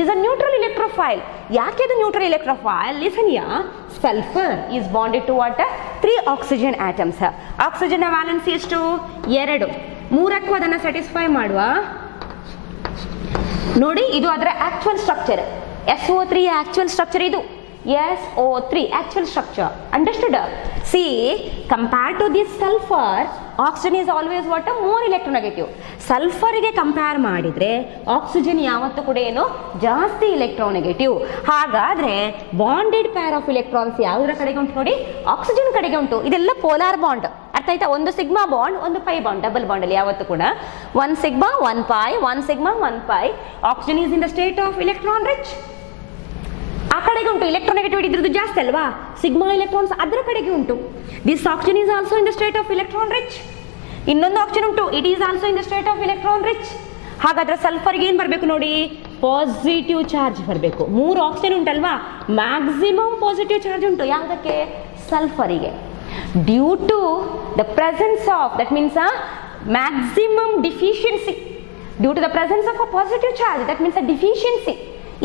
is a neutral electrophile. ಯಾಕೆ ಇದು neutral electrophile? Listen here, sulfur is bonded to what? 3 oxygen atoms. Oxygen valency ಎಷ್ಟು? 2. 3ಕ್ಕೂ ಅದನ್ನು ಸ್ಯಾಟಿಸ್ಫೈ ಮಾಡುವ. ನೋಡಿ, ಇದು ಅದರ actual structure. SO3 actual structure ಇದು. SO3 actual structure. Understood? See, compare to this sulphur, oxygen is always what? More electronegative. ಸಲ್ಫರ್ಗೆ compare ಮಾಡಿದ್ರೆ ಆಕ್ಸಿಜನ್ ಯಾವತ್ತೂ ಕೂಡ ಏನು ಜಾಸ್ತಿ ಎಲೆಕ್ಟ್ರೋನೆಗೆಟಿವ್. ಹಾಗಾದ್ರೆ ಬಾಂಡೆಡ್ ಪೇರ್ ಆಫ್ ಎಲೆಕ್ಟ್ರಾನ್ಸ್ ಯಾವುದರ ಕಡೆಗೆ ಉಂಟು ನೋಡಿ? ಆಕ್ಸಿಜನ್ ಕಡೆಗೆ ಉಂಟು. ಇದೆಲ್ಲ ಪೋಲಾರ್ ಬಾಂಡ್. ಅರ್ಥ ಆಯ್ತಾ? ಒಂದು ಸಿಗ್ಮಾ ಬಾಂಡ್, ಒಂದು ಪೈ ಬಾಂಡ್, ಡಬಲ್ ಬಾಂಡ್ ಅಲ್ಲಿ ಯಾವತ್ತೂ ಕೂಡ 1 sigma 1 pi, 1 sigma 1 pi. Oxygen is in the state of electron rich. ಆ ಕಡೆಗೆ ಉಂಟು. ಎಲೆಕ್ಟ್ರೋನೆಗೆಟಿವಿಟಿ ಇದ್ರದ್ದು ಜಾಸ್ತಿ ಅಲ್ವಾ? ಸಿಗ್ಮಾ ಎಲೆಕ್ಟ್ರಾನ್ಸ್ ಅದರ ಕಡೆಗೆ ಉಂಟು. This oxygen is also in the state of electron rich. ಇನ್ನೊಂದು ಆಕ್ಸಿಜನ್ ಉಂಟು, it is also in the state of electron rich. ಹಾಗಾದ್ರೆ ಸಲ್ಫರ್ಗೆ ಏನು ಬರಬೇಕು ನೋಡಿ? ಪಾಸಿಟಿವ್ ಚಾರ್ಜ್ ಬರಬೇಕು. 3 ಆಕ್ಸಿಜನ್ ಉಂಟಲ್ವಾ, ಮ್ಯಾಕ್ಸಿಮಮ್ ಪಾಸಿಟಿವ್ ಚಾರ್ಜ್ ಉಂಟು. ಯಾವುದಕ್ಕೆ? ಸಲ್ಫರಿಗೆ. Due to the presence of, that means maximum deficiency, due to the presence of a positive charge, that means a deficiency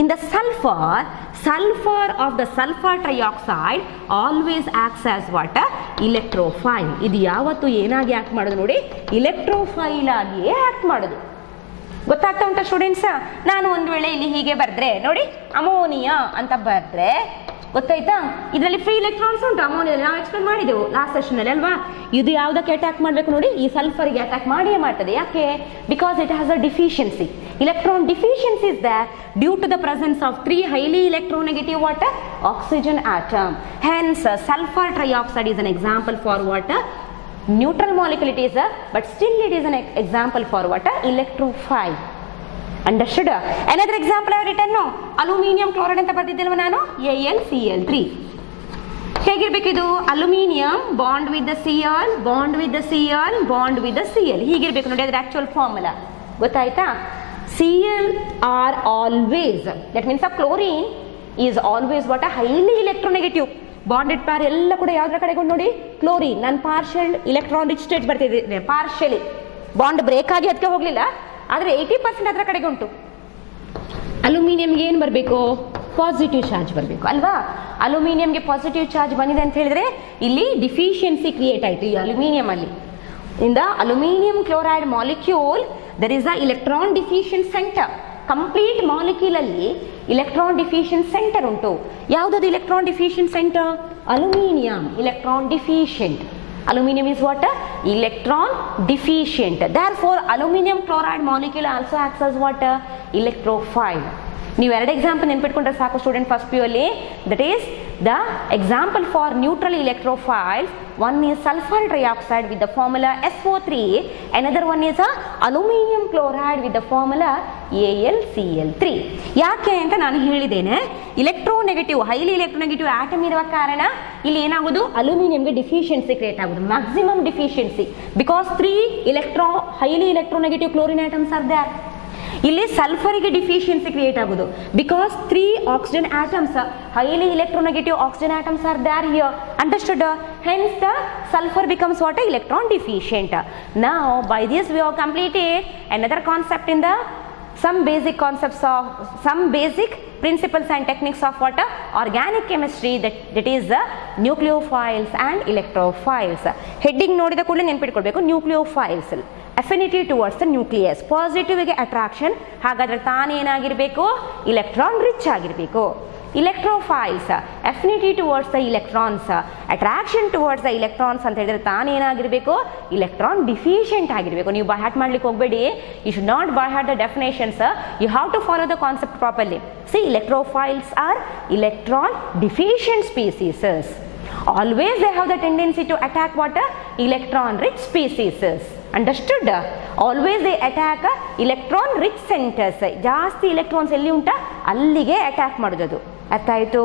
in the sulfur of the sulfur trioxide always acts as what? Electrophile. ಇದು ಯಾವತ್ತು ಏನಾಗಿ ಆಕ್ಟ್ ಮಾಡೋದು ನೋಡಿ? ಇಲೆಕ್ಟ್ರೋಫೈಲ್ ಆಗಿಯೇ ಆಕ್ಟ್ ಮಾಡೋದು. ಗೊತ್ತಾಗ್ತಾ ಉಂಟಾ ಸ್ಟೂಡೆಂಟ್ಸ್? ನಾನು ಒಂದು ವೇಳೆ ಇಲ್ಲಿ ಹೀಗೆ ಬರೆದ್ರೆ ನೋಡಿ, ಅಮೋನಿಯಾ ಅಂತ ಬರೆದ್ರೆ ಗೊತ್ತಾಯ್ತಾ? ಇದರಲ್ಲಿ ಫ್ರೀ ಎಲೆಕ್ಟ್ರಾನ್ಸ್ ಉಂಟು ಅಮೋನಿಯಾದಲ್ಲಿ. ನಾವು ಎಕ್ಸ್ಪ್ಲೇನ್ ಮಾಡಿದೆವು ಲಾಸ್ಟ್ ಸೆಷನ್ ಅಲ್ಲಿ ಅಲ್ವಾ? ಇದು ಯಾವುದಕ್ಕೆ ಅಟ್ಯಾಕ್ ಮಾಡಬೇಕು ನೋಡಿ? ಈ ಸಲ್ಫರ್ಗೆ ಅಟ್ಯಾಕ್ ಮಾಡಿಯೇ ಮಾಡ್ತದೆ. ಯಾಕೆ? Because it has a deficiency. Electron deficiency is that due to the presence of 3 highly electronegative what? Oxygen atom. Hence sulfur trioxide is an example for what? Neutral molecule it is, but still it is an example for what? Electrophile. Understood? Another example I have written, no? Aluminium chloride ಅಂತ ಬರ್ತಿದ್ದಲ್ವ ನಾನು? AlCl3. ಹೇಗಿರ್ಬೇಕಿದು? Aluminium bond with the Cl, bond with the Cl, bond with the Cl. ಹೀಗಿರ್ಬೇಕು ನೋಡಿ ಅದರ actual formula. ಗೊತ್ತಾಯ್ತಾ? Cl are always, that means a chlorine is always what? A highly electronegative. Bonded pair ಎಲ್ಲ ಕೂಡ ಯಾವ್ದ್ರ ಕಡೆಗೆ ನೋಡಿ? ಕ್ಲೋರಿನ್. ನಾನು ಪಾರ್ಷಿಯಲ್ ಇಲೆಕ್ಟ್ರಾನ್ ರಿಚ್ ಸ್ಟೇಟ್ ಬರ್ತಿದ್ದೆ, ಪಾರ್ಷಿಯಲಿ ಬಾಂಡ್ ಬ್ರೇಕ್ ಆಗಿ ಅದಕ್ಕೆ ಹೋಗಲಿಲ್ಲ, ಆದರೆ 80% ಅದರ ಕಡೆಗೆ ಉಂಟು. ಅಲ್ಯೂಮಿನಿಯಂಗೆ ಏನು ಬರಬೇಕು? ಪಾಸಿಟಿವ್ ಚಾರ್ಜ್ ಬರಬೇಕು ಅಲ್ವಾ? ಅಲ್ಯೂಮಿನಿಯಂಗೆ ಪಾಸಿಟಿವ್ ಚಾರ್ಜ್ ಬಂದಿದೆ ಅಂತ ಹೇಳಿದ್ರೆ ಇಲ್ಲಿ ಡಿಫಿಷಿಯನ್ಸಿ ಕ್ರಿಯೇಟ್ ಆಯಿತು ಈ ಅಲ್ಯೂಮಿನಿಯಂ ಅಲ್ಲಿ. In the aluminium chloride molecule there is a electron deficient centre. Complete molecule ಅಲ್ಲಿ ಇಲೆಕ್ಟ್ರಾನ್ ಡಿಫಿಷಿಯಂಟ್ ಸೆಂಟರ್ ಉಂಟು. ಯಾವುದದು electron deficient centre? Aluminium electron deficient. Aluminum is what? Electron deficient. Therefore, aluminum chloride molecule also acts as what? Electrophile. ನೀವು ಎರಡು ಎಕ್ಸಾಂಪಲ್ ನೆನ್ಪಿಟ್ಕೊಂಡ್ರೆ ಸಾಕು student first P U ಅಲ್ಲಿ. That is the example for neutral electrophiles. One is sulfur dioxide with the formula SO3, another one is aluminum chloride with the formula AlCl3. ಯಾಕೆ ಅಂತ ನಾನು ಹೇಳಿದ್ದೇನೆ, ಇಲೆಕ್ಟ್ರೋನೆಗೆಟಿವ್ ಹೈಲಿ ಎಲೆಕ್ಟ್ರೋನೆಗೆಟಿವ್ ಆಟಮ್ ಇರುವ ಕಾರಣ ಇಲ್ಲಿ ಏನಾಗೋದು ಅಲ್ಯೂಮಿನಿಯಂಗೆ ಡಿಫಿಷಿಯನ್ಸಿ ಕ್ರಿಯೇಟ್ ಆಗೋದು, maximum deficiency, because 3 highly electronegative chlorine atoms are there. ಇಲ್ಲಿ ಸಲ್ಫರಿಗೆ ಡಿಫಿಷಿಯನ್ಸಿ ಕ್ರಿಯೇಟ್ ಆಗೋದು because 3 oxygen atoms, highly electronegative oxygen atoms are there here. Understood? Hence the sulfur becomes what? Electron deficient. Now by this we have completed another concept in the some basic concepts of some basic principles and techniques of what? Organic chemistry, that is the nucleophiles and electrophiles. Heading ನೋಡಿದ ಕೂಡಲೇ ನೆನಪಿಟ್ಕೊಳ್ಬೇಕು, nucleophiles affinity towards the nucleus, ಪಾಸಿಟಿವ್ಗೆ attraction, ಹಾಗಾದ್ರೆ ತಾನೇನಾಗಿರಬೇಕು? Electron rich ಆಗಿರಬೇಕು. Electrophiles affinity towards the electrons, attraction towards the electrons ಅಂತ ಹೇಳಿದ್ರೆ ತಾನೇನಾಗಿರಬೇಕು? ಇಲೆಕ್ಟ್ರಾನ್ ಡಿಫಿಷಿಯಂಟ್ ಆಗಿರಬೇಕು. ನೀವು ಬೈ ಹಾರ್ಟ್ ಮಾಡ್ಲಿಕ್ಕೆ ಹೋಗಬೇಡಿ, you should not by heart the definitions, you have to follow the concept properly. See, electrophiles are electron deficient species. Always they have the tendency to attack what? Electron rich species. Understood? Always they attack electron rich centers. ಜಾಸ್ತಿ electrons ಎಲ್ಲಿ ಉಂಟಾ ಅಲ್ಲಿಗೆ ಅಟ್ಯಾಕ್ ಮಾಡೋದು. ಅರ್ಥ ಆಯಿತು?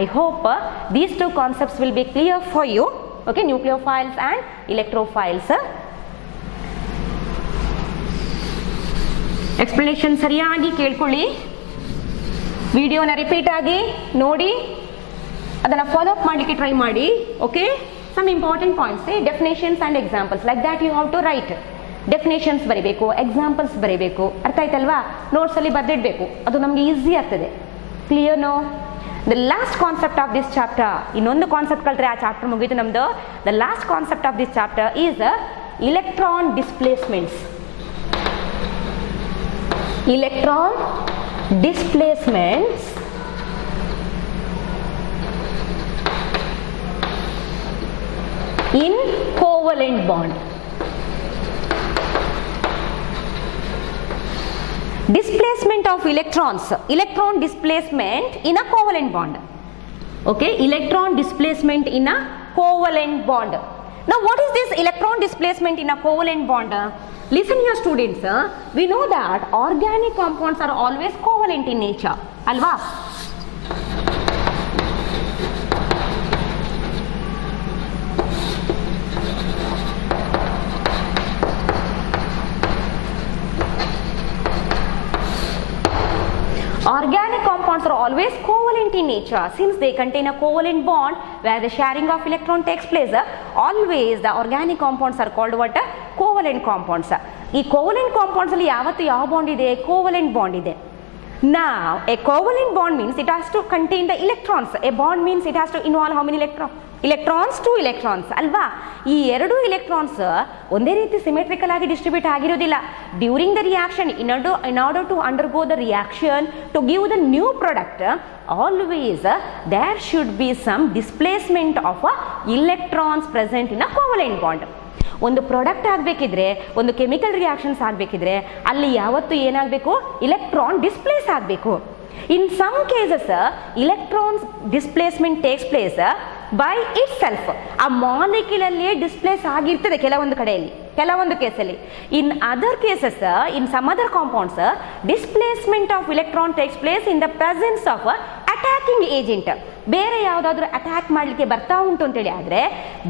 I hope these two concepts will be clear for you. Okay, nucleophiles and electrophiles. Explanation ಸರಿಯಾಗಿ ಕೇಳ್ಕೊಳ್ಳಿ, ವಿಡಿಯೋನ ರಿಪೀಟ್ ಆಗಿ ನೋಡಿ, ಅದನ್ನು ಫಾಲೋ ಅಪ್ ಮಾಡಲಿಕ್ಕೆ ಟ್ರೈ ಮಾಡಿ. Okay, some important points, definitions and examples, like that you have to write. Definitions ಬರೀಬೇಕು, examples ಬರೀಬೇಕು, ಅರ್ಥ ಆಯ್ತಲ್ವಾ? ನೋಟ್ಸಲ್ಲಿ ಬರೆದಿಡಬೇಕು, ಅದು ನಮಗೆ ಈಸಿ ಆಗ್ತದೆ. Clear? No? The last concept of this chapter, ಇನ್ನೊಂದು ಕಾನ್ಸೆಪ್ಟ್ ಕಲ್ತ್ರೆ ಆ ಚಾಪ್ಟರ್ ಮುಗೀತು ನಮ್ಮದು. The last concept of this chapter is electron displacements. Electron displacements in covalent bond. Displacement of electrons, electron displacement in a covalent bond. Okay, electron displacement in a covalent bond. Now what is this electron displacement in a covalent bond? Listen here students, we know that organic compounds are always covalent in nature, alva? Organic compounds are always covalent in nature since they contain a covalent bond where the sharing of electron takes place. Always the organic compounds are called what? Covalent compounds. ಈ covalent compounds ಅಲ್ಲಿ ಯಾವತ್ತು ಯಾವ ಬಾಂಡ್ ಇದೆ? covalent bond ಇದೆ. Now a covalent bond means it has to contain the electrons. A bond means it has to involve how many electrons? 2 electrons ಅಲ್ವಾ? ಈ ಎರಡು electrons ಒಂದೇ ರೀತಿ ಸಿಮೆಟ್ರಿಕಲ್ ಆಗಿ ಡಿಸ್ಟ್ರಿಬ್ಯೂಟ್ ಆಗಿರೋದಿಲ್ಲ. During the reaction, in order to undergo the reaction to give the new product, always there should be some displacement of electrons present in a covalent bond. ಒಂದು ಪ್ರಾಡಕ್ಟ್ ಆಗಬೇಕಿದ್ರೆ, ಒಂದು ಕೆಮಿಕಲ್ ರಿಯಾಕ್ಷನ್ಸ್ ಆಗಬೇಕಿದ್ರೆ ಅಲ್ಲಿ ಯಾವತ್ತು ಏನಾಗಬೇಕು? ಇಲೆಕ್ಟ್ರಾನ್ ಡಿಸ್ಪ್ಲೇಸ್ ಆಗಬೇಕು. In some cases electrons displacement takes place by itself. ಆ ಮಾಲಿಕ್ಯೂಲಲ್ಲಿ ಡಿಸ್ಪ್ಲೇಸ್ ಆಗಿರ್ತದೆ ಕೆಲವೊಂದು ಕಡೆಯಲ್ಲಿ, ಕೆಲವೊಂದು ಕೇಸಲ್ಲಿ. In other cases, in some other compounds, displacement of electron takes place in the presence of attacking agent. ಬೇರೆ ಯಾವುದಾದ್ರೂ ಅಟ್ಯಾಕ್ ಮಾಡಲಿಕ್ಕೆ ಬರ್ತಾ ಉಂಟು ಅಂತೇಳಿ ಆದರೆ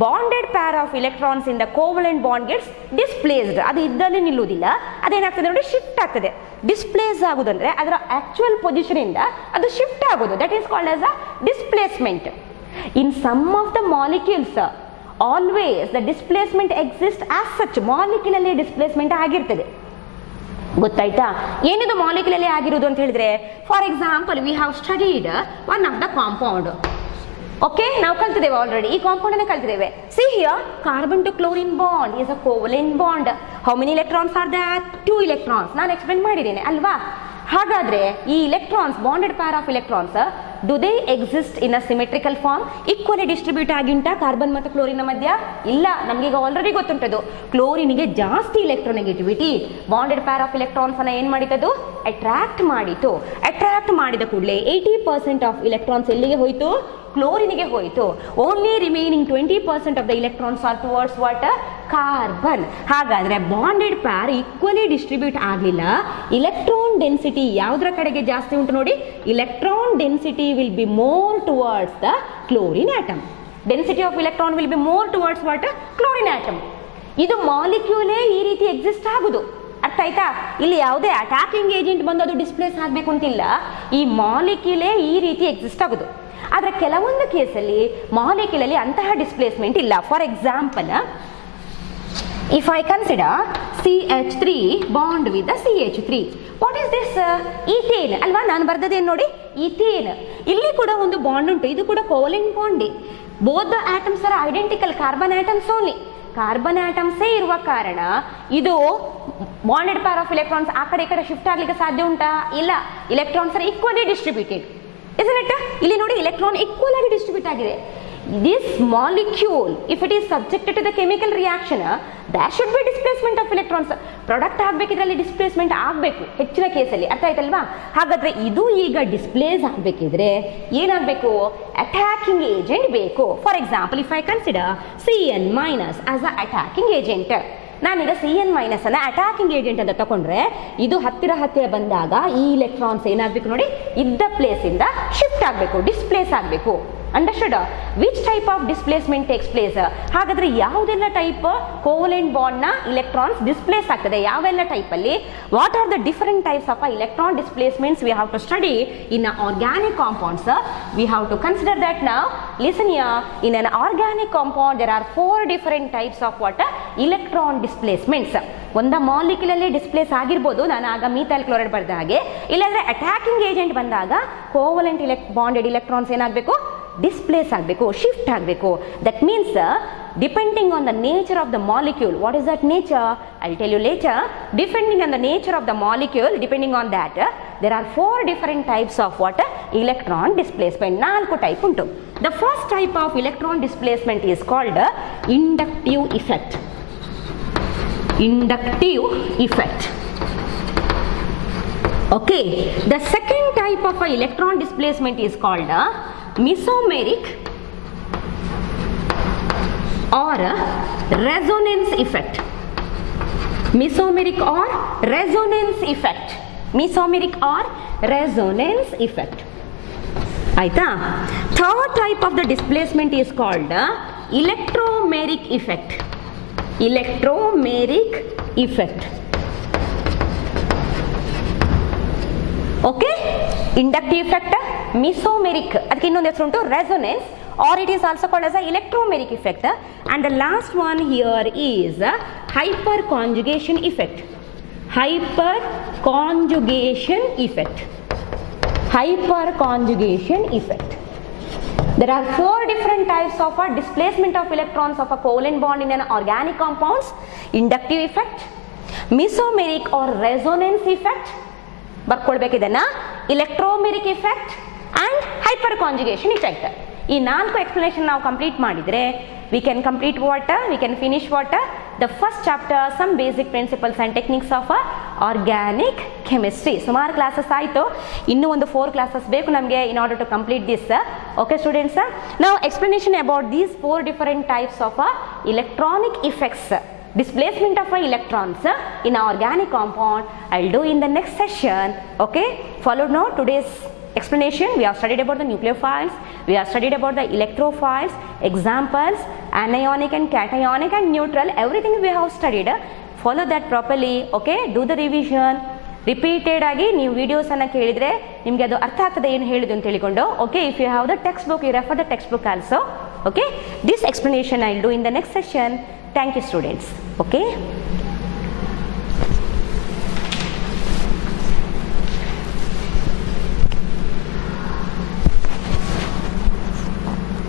bonded pair of electrons in the covalent bond gets displaced. ಅದು ಇದ್ದಲ್ಲಿ ನಿಲ್ಲುವುದಿಲ್ಲ, ಅದೇನಾಗ್ತದೆ ನೋಡಿ, ಶಿಫ್ಟ್ ಆಗ್ತದೆ. ಡಿಸ್ಪ್ಲೇಸ್ ಆಗುದಂದ್ರೆ ಅದರ ಆಕ್ಚುಯಲ್ ಪೊಸಿಷನ್ ಇಂದ ಅದು ಶಿಫ್ಟ್ ಆಗೋದು. That is called as a displacement. In some of the molecules always the displacement exist as such. ಮಾಲಿಕ್ಯೂಲಲ್ಲಿ ಡಿಸ್ಪ್ಲೇಸ್ಮೆಂಟ್ ಆಗಿರ್ತದೆ. ಗೊತ್ತಾಯ್ತಾ? ಏನಿದು ಮಾಲಿಕ್ಯೂಲಲ್ಲಿ ಆಗಿರೋದು ಅಂತ ಹೇಳಿದ್ರೆ, for example we have studied one of the compound. Okay, ನಾವು ಕಲ್ತಿದ್ದೇವೆ ಆಲ್ರೆಡಿ, ಈ ಕಾಂಪೌಂಡ್ ಅನ್ನು ಕಲ್ತಿದ್ದೇವೆ. See here, carbon to chlorine bond is a covalent bond. How many electrons are there? 2 electrons. ನಾನು ಎಕ್ಸ್ಪ್ಲೇನ್ ಮಾಡಿದ್ದೇನೆ ಅಲ್ವಾ? ಹಾಗಾದ್ರೆ ಈ electrons, bonded pair of electrons do they exist in a symmetrical form, equally distribute ಆಗಿಂಟ carbon ಮತ್ತು chlorine ಮಧ್ಯ? ಇಲ್ಲ, ನಮಗೀಗ ಆಲ್ರೆಡಿ ಗೊತ್ತುಂಟದು ಕ್ಲೋರಿನಿಗೆ ಜಾಸ್ತಿ electronegativity. Bonded pair of electrons ಅನ್ನ ಏನು ಮಾಡಿತದು? ಅಟ್ರಾಕ್ಟ್ ಮಾಡಿತು. ಅಟ್ರಾಕ್ಟ್ ಮಾಡಿದ ಕೂಡಲೇ 80% ಆಫ್ ಇಲೆಕ್ಟ್ರಾನ್ಸ್ ಎಲ್ಲಿಗೆ ಹೋಯಿತು? ಕ್ಲೋರಿನಿಗೆ ಹೋಯಿತು. Only remaining 20% of the electrons are towards what? Carbon. ಹಾಗಾದ್ರೆ ಬಾಂಡೆಡ್ ಪ್ಯಾರ್ ಈಕ್ವಲಿ ಡಿಸ್ಟ್ರಿಬ್ಯೂಟ್ ಆಗಲಿಲ್ಲ. ಇಲೆಕ್ಟ್ರಾನ್ ಡೆನ್ಸಿಟಿ ಯಾವುದರ ಕಡೆಗೆ ಜಾಸ್ತಿ ಉಂಟು ನೋಡಿ? Electron density will be more towards the chlorine atom. Density of electron will be more towards what? Chlorine atom. ಇದು ಮಾಲಿಕ್ಯೂಲೇ ಈ ರೀತಿ ಎಕ್ಸಿಸ್ಟ್ ಆಗುದು. ಅರ್ಥ ಆಯ್ತಾ? ಇಲ್ಲಿ ಯಾವುದೇ ಅಟ್ಯಾಕಿಂಗ್ ಏಜೆಂಟ್ ಬಂದು ಅದು ಡಿಸ್ಪ್ಲೇಸ್ ಆಗಬೇಕು ಅಂತಿಲ್ಲ. ಈ ಮಾಲಿಕ್ಯೂಲೇ ಈ ರೀತಿ ಎಕ್ಸಿಸ್ಟ್ ಆಗುದು. ಆದರೆ ಕೆಲವೊಂದು ಕೇಸಲ್ಲಿ ಮಾಲಿಕ್ಯೂಲಲ್ಲಿ ಅಂತಹ ಡಿಸ್ಪ್ಲೇಸ್ಮೆಂಟ್ ಇಲ್ಲ. For example, if I consider CH3 bond with CH3, what is this? Ethane ಅಲ್ವಾ? ನಾನು ಬರ್ದದೇನು ನೋಡಿ, ಈಥೇನ್. ಇಲ್ಲಿ ಕೂಡ ಒಂದು ಬಾಂಡ್ ಉಂಟು, ಇದು ಕೂಡ covalent bond. Both the atoms are identical, carbon atoms only. Carbon ಆಟಮ್ಸೇ ಇರುವ ಕಾರಣ ಇದು ಬಾಂಡೆಡ್ ಪೇರ್ ಆಫ್ ಇಲೆಕ್ಟ್ರಾನ್ಸ್ ಆ ಕಡೆ ಈ ಕಡೆ ಶಿಫ್ಟ್ ಆಗ್ಲಿಕ್ಕೆ ಸಾಧ್ಯ ಉಂಟಾ? ಇಲ್ಲ. Electrons are equally distributed. Isn't it? ಇಲ್ಲಿ ನೋಡಿ, ಇಲೆಕ್ಟ್ರಾನ್ ಈಕ್ವಲ್ ಆಗಿ ಡಿಸ್ಟ್ರಿಬ್ಯೂಟ್ ಆಗಿದೆ. This molecule if it is subjected to the chemical reaction, that should be displacement of electrons. Product ಆಗಬೇಕಿದ್ರಲ್ಲಿ ಡಿಸ್ಪ್ಲೇಸ್ಮೆಂಟ್ ಆಗಬೇಕು ಹೆಚ್ಚಿನ ಕೇಸಲ್ಲಿ. ಅರ್ಥ ಆಯ್ತಲ್ವಾ? ಹಾಗಾದ್ರೆ ಇದು ಈಗ ಡಿಸ್ಪ್ಲೇಸ್ ಆಗಬೇಕಿದ್ರೆ ಏನಾಗಬೇಕು? ಅಟ್ಯಾಕಿಂಗ್ ಏಜೆಂಟ್ ಬೇಕು. For example, if I consider CN- as a attacking agent, ನಾನೀಗ CN- ಅನ್ನ ಅಟ್ಯಾಕಿಂಗ್ ಏಜೆಂಟ್ ಅಂತ ತಗೊಂಡ್ರೆ, ಇದು ಹತ್ತಿರ ಬಂದಾಗ ಈ ಇಲೆಕ್ಟ್ರಾನ್ಸ್ ಏನಾಗಬೇಕು ನೋಡಿ? ಇದ್ದ ಪ್ಲೇಸ್ ಇಂದ ಶಿಫ್ಟ್ ಆಗಬೇಕು, ಡಿಸ್ಪ್ಲೇಸ್ ಆಗಬೇಕು. Understood? Which type of displacement takes place? ಹಾಗಾದ್ರೆ ಯಾವುದೆಲ್ಲ ಟೈಪ್ ಕೋವೆಲೆಂಟ್ ಬಾಂಡ್ ನ ಇಲೆಕ್ಟ್ರಾನ್ಸ್ ಡಿಸ್ಪ್ಲೇಸ್ ಆಗ್ತದೆ? ಯಾವೆಲ್ಲ ಟೈಪ್ ಅಲ್ಲಿ? What are the different types of electron displacements we have to study in organic compounds? We have to consider that now. Listen here. In an organic compound there are 4 different types of what? Electron displacements. ಒಂದ ಮಾಲಿಕ್ಯೂಲ್ ಅಲ್ಲಿ ಡಿಸ್ಪ್ಲೇಸ್ ಆಗಿರ್ಬೋದು, ನಾನು ಆಗ methyl chloride ಬರ್ದ ಹಾಗೆ. ಇಲ್ಲಾಂದ್ರೆ attacking agent ಬಂದಾಗ covalent bonded electrons ಏನಾಗಬೇಕು? ಡಿಸ್ಪ್ಲೇಸ್ ಆಗಬೇಕು, ಶಿಫ್ಟ್ ಆಗಬೇಕು. That means depending on the nature of the molecule. What is that nature? I'll tell you later. Depending on the nature of the molecule, depending on that, there are 4 different types of what? Electron displacement. 4 type untu. The first type of electron displacement is called inductive effect. Inductive effect. Okay. The second type of electron displacement is called mesomeric or resonance effect. Mesomeric or resonance effect. Mesomeric or resonance effect. Aita. Third type of the displacement is called electromeric effect. Electromeric effect. Okay? Inductive effect, mesomeric. ಅದಕ್ಕೆ ಇನ್ನೊಂದು ಹೆಸರು ಉಂಟು, resonance, or it is also called as a electromeric effect. And the last one here is hyperconjugation effect. Hyperconjugation effect. Hyperconjugation effect. There are 4 different types of displacement of electrons of a covalent bond in an organic compounds. Inductive effect, mesomeric or resonance effect, ಬರ್ಕೊಳ್ಬೇಕಿದನ್ನ, electromeric effect and hyperconjugation effect. ಈ 4 ಎಕ್ಸ್ಪ್ಲನೇಷನ್ ನಾವು ಕಂಪ್ಲೀಟ್ ಮಾಡಿದರೆ we can complete what? We can finish what? The first chapter, some basic principles and techniques of organic chemistry. ಸುಮಾರು ಕ್ಲಾಸಸ್ ಆಯಿತು, ಇನ್ನೂ ಒಂದು 4 ಕ್ಲಾಸಸ್ ಬೇಕು ನಮಗೆ in order to complete this. Okay students? Now explanation about these 4 different types of electronic effects, displacement of electrons in an organic compound, I'll do in the next session. Okay? Follow now today's explanation. We have studied about the nucleophiles, we have studied about the electrophiles, examples, anionic and cationic and neutral, everything we have studied. Follow that properly. Okay? Do the revision. Repeated ಆಗಿ ನೀವು ವಿಡಿಯೋಸ್ ಅನ್ನ ಕೇಳಿದ್ರೆ ನಿಮಗೆ ಅದು ಅರ್ಥ ಆಗ್ತದೆ ಏನು ಹೇಳಿದೆ ಅಂತ ಹೇಳಿಕೊಂಡು. Okay, if you have the text book, you refer the text book also. Okay, this explanation I will do in the next session. Thank you students. Okay.